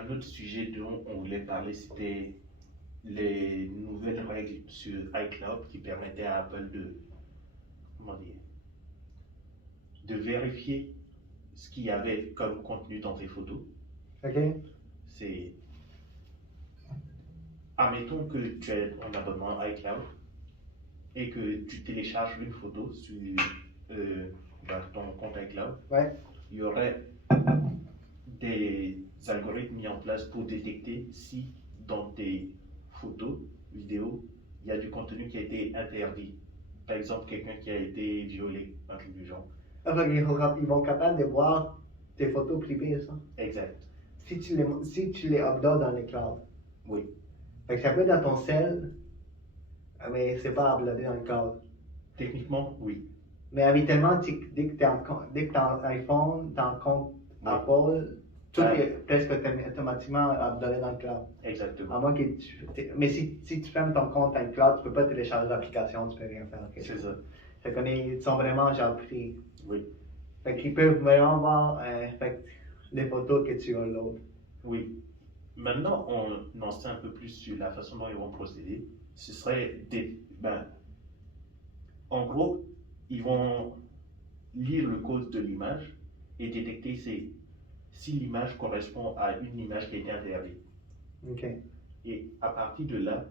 un autre sujet dont on voulait parler, c'était les nouvelles règles sur iCloud qui permettaient à Apple comment dire, de vérifier ce qu'il y avait comme contenu dans tes photos. OK? C'est, admettons que tu as un abonnement iCloud et que tu télécharges une photo sur ton compte iCloud. Ouais. Il y aurait des algorithmes mis en place pour détecter si dans tes photos, vidéos, il y a du contenu qui a été interdit. Par exemple, quelqu'un qui a été violé, un truc du genre. Ah, fait qu'ils ils vont être capables de voir tes photos privées, ça. Exact. Si tu les uploads dans les clouds. Oui. Fait que ça peut être dans ton cell, mais c'est pas uploadé dans le cloud. Techniquement, oui. Mais habituellement, dès que tu as un iPhone, tu as un compte Oui. Apple, tout est presque automatiquement uploadé dans le cloud. Exactement. À moins que mais si tu fermes ton compte iCloud, tu peux pas télécharger l'application, tu peux rien faire. Okay? C'est ça. Fait qu'on ils sont vraiment genre pris. Oui. Fait qu'ils peuvent vraiment voir les photos que tu uploads. Oui. Maintenant, on en sait un peu plus sur la façon dont ils vont procéder. Ce serait en gros, ils vont lire le code de l'image et détecter si l'image correspond à une image qui a été interdite. OK. Et à partir de là,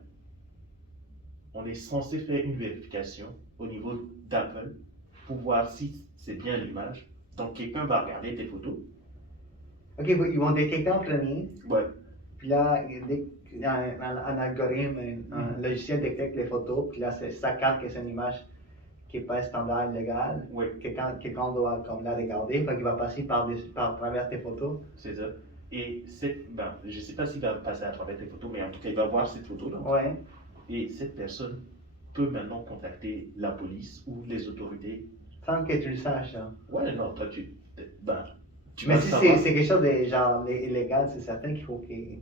on est censé faire une vérification au niveau d'Apple pour voir si c'est bien l'image. Donc, quelqu'un va regarder tes photos. OK, ils vont détecter en premier. Ouais. Puis là, un algorithme, un logiciel détecte les photos. Puis là, ça capte que c'est une image qui n'est pas standard légale. Oui. Quelqu'un doit comme la regarder. Fait qu'il va passer par travers tes photos. C'est ça. Et je ne sais pas s'il va passer à travers tes photos, mais en tout cas, il va voir cette photo-là. Ouais. Et cette personne peut maintenant contacter la police ou les autorités. Sans que tu le saches. Hein. Ouais, non, toi, tu mais vas si savoir. c'est quelque chose de genre illégal, c'est certain qu'il faut qu'il.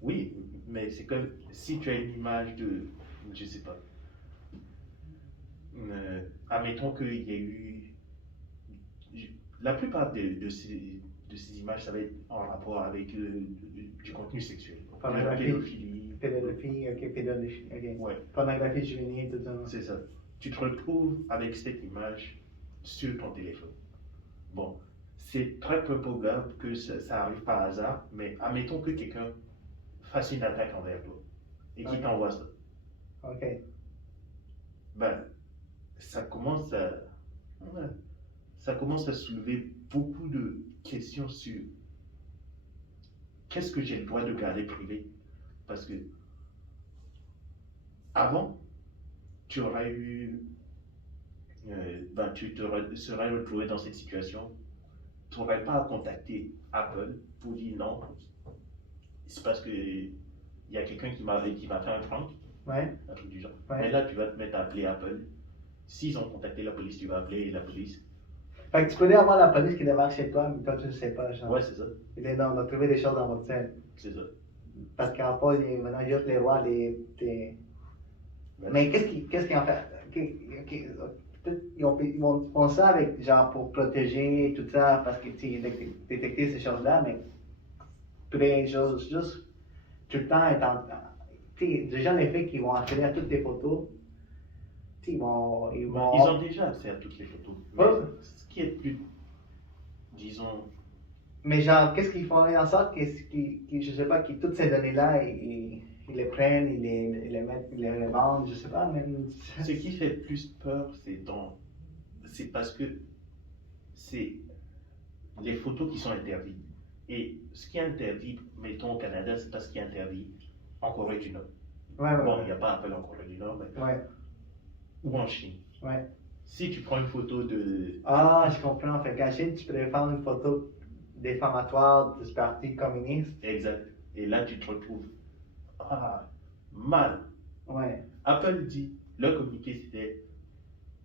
Oui, mais c'est comme si tu as une image de, je sais pas, admettons qu'il y a eu, la plupart de ces images, ça va être en rapport avec du contenu sexuel. Pédophilie, ok, pédophilie, ok. Ouais. Pornographie juvénile, tout ça. C'est ça. Tu te retrouves avec cette image sur ton téléphone. Bon, c'est très peu probable que ça arrive par hasard, mais admettons que quelqu'un fasse une attaque envers toi et qui t'envoie ça. Ok. Ça commence à soulever beaucoup de questions sur qu'est-ce que j'ai le droit de garder privé. Parce que avant, tu aurais eu, tu te serais retrouvé dans cette situation, tu n'aurais pas à contacter Apple pour dire non, c'est parce que il y a quelqu'un qui m'a fait un prank, un truc du genre. Ouais. Mais là, tu vas te mettre à appeler Apple. S'ils ont contacté la police, tu vas appeler la police. Fait que tu pourrais avoir la police qui débarque chez toi, mais toi tu ne sais pas. Genre. Ouais, c'est ça. On a trouvé des choses dans votre scène. C'est ça. Parce qu'Apple, maintenant, juste les rois, Mais qu'est-ce qu'ils en fait? Peut-être ils font ça avec, genre, pour protéger tout ça, parce que, tu sais, détecter ces choses-là, mais pour les choses, juste, tout le temps, tu sais, déjà, les faits qu'ils vont accéder à toutes tes photos, tu sais, ils vont... Ils ont déjà accès à toutes les photos. Mais ce qui est plus, disons... Mais genre, qu'est-ce qu'ils font en sorte que je sais pas, que toutes ces données-là, ils les prennent, ils les mettent, ils les vendent, je sais pas, même... Ce qui fait plus peur, c'est parce que c'est les photos qui sont interdites. Et ce qui est interdit, mettons au Canada, c'est pas ce qui est interdit en Corée du Nord. Bon, il n'y a pas Apple en Corée du Nord, mais... Ou en Chine. Si tu prends une photo de... Ah, je comprends. Fait qu'en Chine, tu pourrais faire une photo défamatoire du parti communiste. Exact. Et là, tu te retrouves mal. Apple dit, leur communiqué, c'était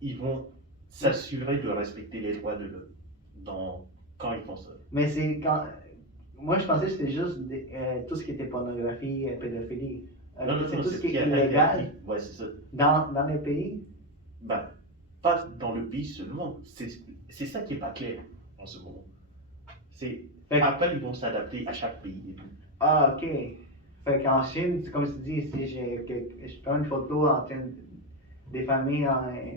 ils vont s'assurer de respecter les droits de l'homme quand ils font ça. Mais c'est quand... Moi, je pensais que c'était juste tout ce qui était pornographie et pédophilie. Non, c'est tout ce qui est illégal. Ouais, c'est ça. Dans les pays? Pas dans le pays seulement. C'est ça qui n'est pas clair en ce moment. Apple, ils vont s'adapter à chaque pays et tout. Ah, ok. Fait qu'en Chine, c'est comme tu dis, si je prends une photo en train d'effamer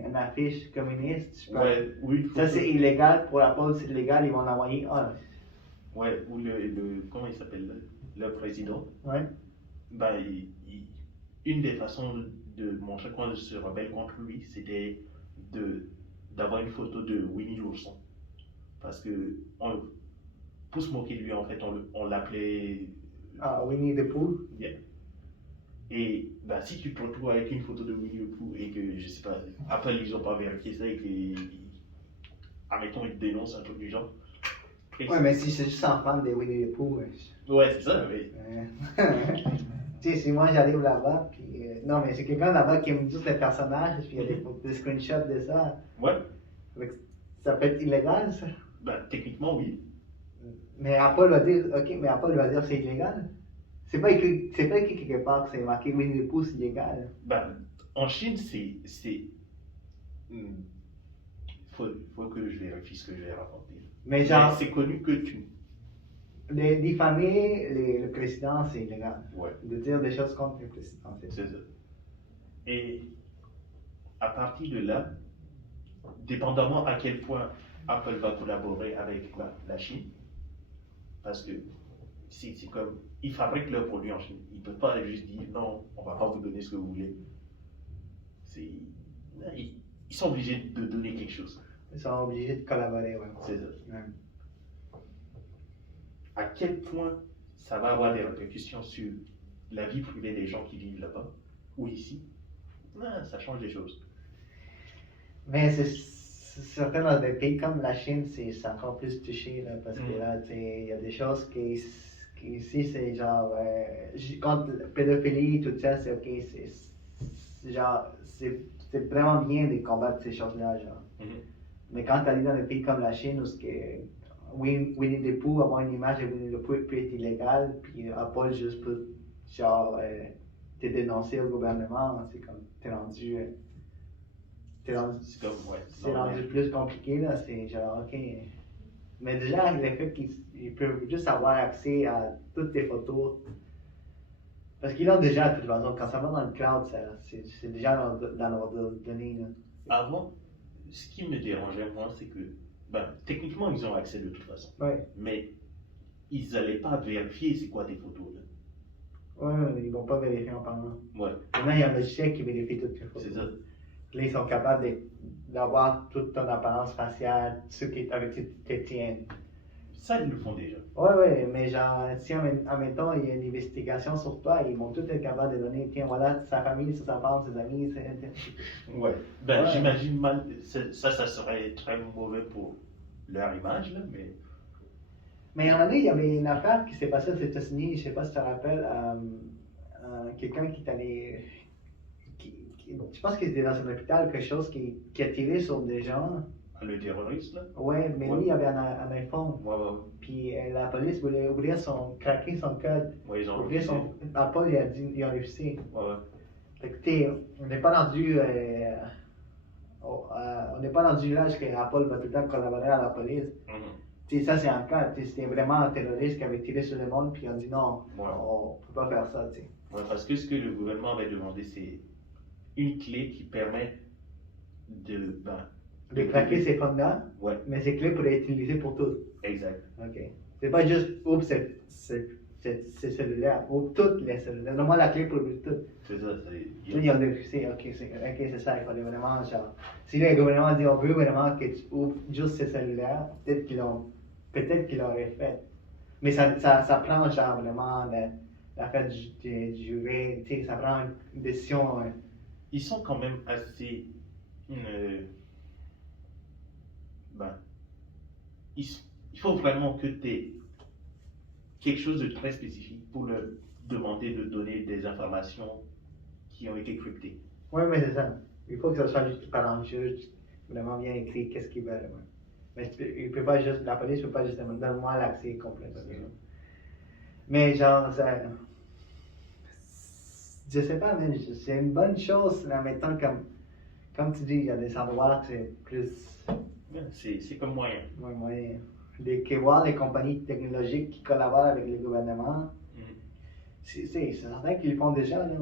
une affiche communiste, Ouais, oui, ça c'est illégal, pour la police c'est illégal, ils vont l'envoyer. Ah, ouais, ou comment il s'appelle, le président, ouais. ben, une des façons de montrer qu'on se rebelle contre lui, c'était d'avoir une photo de Winnie l'ourson. Parce que, pour se moquer de lui, en fait, on l'appelait. Ah, Winnie the Pooh. Yeah. Et ben, si tu te retrouves avec une photo de Winnie the Pooh et que, je sais pas, après ils n'ont pas vérifié ça et que, admettons, ils te dénoncent un truc du genre. Ouais, mais si c'est juste un fan de Winnie the Pooh, ouais, c'est ça, mais. Tu sais, si moi j'arrive là-bas, puis. Non, mais c'est quelqu'un là-bas qui aime juste les personnages, puis il y a des screenshots de ça. Ouais. Ça peut être illégal, ça. Ben, techniquement, oui. Mais Apple va dire, ok, mais Apple va dire c'est illégal. C'est pas écrit quelque part que c'est marqué Winnie the Pooh, c'est illégal. Ben, en Chine, faut que je vérifie ce que je vais raconter. Mais genre, c'est connu que tu. Diffamer le président, c'est illégal. Ouais. De dire des choses contre le président, c'est ça. Et à partir de là, dépendamment à quel point Apple va collaborer avec la Chine, parce que c'est comme, ils fabriquent leurs produits en Chine. Ils ne peuvent pas juste dire non, on ne va pas vous donner ce que vous voulez. Ils sont obligés de donner quelque chose. Ils sont obligés de collaborer, ouais. C'est ça. Ouais. À quel point ça va avoir des répercussions sur la vie privée des gens qui vivent là-bas ou ici, ça change des choses. Mais c'est certain, dans des pays comme la Chine, c'est encore plus touché, là, parce que là, il y a des choses qui ici, c'est genre, contre la pédophilie, tout ça, c'est ok, c'est vraiment bien de combattre ces choses-là, genre. Mais quand tu arrives dans des pays comme la Chine, où Winnie the Pooh, avoir une image de Winnie the Pooh peut être illégale, puis Apple juste peut, genre, te dénoncer au gouvernement, c'est comme, t'es rendu plus compliqué, là, c'est genre, ok. Mais déjà, le fait qu'ils peuvent juste avoir accès à toutes tes photos, parce qu'ils l'ont déjà, de toute façon, quand ça va dans le cloud, c'est déjà dans leurs données, là. Avant, ce qui me dérangeait, moi, c'est que, techniquement, ils ont accès de toute façon. Ouais. Mais ils n'allaient pas vérifier c'est quoi tes photos, là. Ouais, ils vont pas vérifier en parlant. Ouais. Maintenant, il y a un logiciel qui vérifie toutes tes photos. C'est ça. Là, ils sont capables d'avoir toute ton apparence faciale, ce qui est avec tes tiennes. Ça, ils le font déjà. Ouais, mais genre, si admettons, il y a une investigation sur toi, ils vont tous être capables de donner, tiens, voilà, sa famille, sa femme, ses amis, Ouais. J'imagine mal, ça serait très mauvais pour leur image, là, mais. Mais à un moment donné, il y avait une affaire qui s'est passée aux États-Unis, je sais pas si tu te rappelles, quelqu'un qui est allé. Je pense qu'il était dans un hôpital, quelque chose qui a tiré sur des gens. Le terroriste, là? Ouais, mais lui, il avait un iPhone. Ouais. Puis la police voulait craquer son code. Ouais, ils ont ouvrir refusé. Apple, il a dit, ils ont réussi. Ouais. Fait que on n'est pas rendu. On n'est pas rendu là que Apple va tout le temps collaborer à la police. Ça, c'est un cas. C'était vraiment un terroriste qui avait tiré sur le monde, puis on dit non, on ne peut pas faire ça. Ouais, parce que ce que le gouvernement avait demandé, c'est une clé qui permet de craquer ces fonds-là, ouais. Mais ces clés pourraient être utilisées pour tout. Exact. Ok. C'est pas juste, oups, c'est cellulaire, ou toutes les cellulaires. Donne-moi la clé pour tout. C'est ça. Ils ont défusé, ok, c'est ça, il fallait vraiment, genre. Si le gouvernement dit on veut vraiment que tu ouvres juste ces cellulaires, peut-être qu'ils l'auraient fait. Mais ça prend, genre, vraiment la fête du jury, tu sais, ça prend une décision. Ils sont quand même assez. Il faut vraiment que tu aies quelque chose de très spécifique pour leur demander de donner des informations qui ont été cryptées. Oui, mais c'est ça. Il faut que ça soit juste par un juge, vraiment bien écrit, qu'est-ce qu'ils veulent. Ouais. Mais la police ne peut pas juste demander, donne-moi l'accès complet. Mais genre, ça. Je sais pas, mais c'est une bonne chose, là, mettons, comme tu dis, il y a des endroits, c'est plus. C'est comme moyen. Oui, moyen. Voir les compagnies technologiques qui collaborent avec le gouvernement, c'est certain qu'ils le font déjà, là.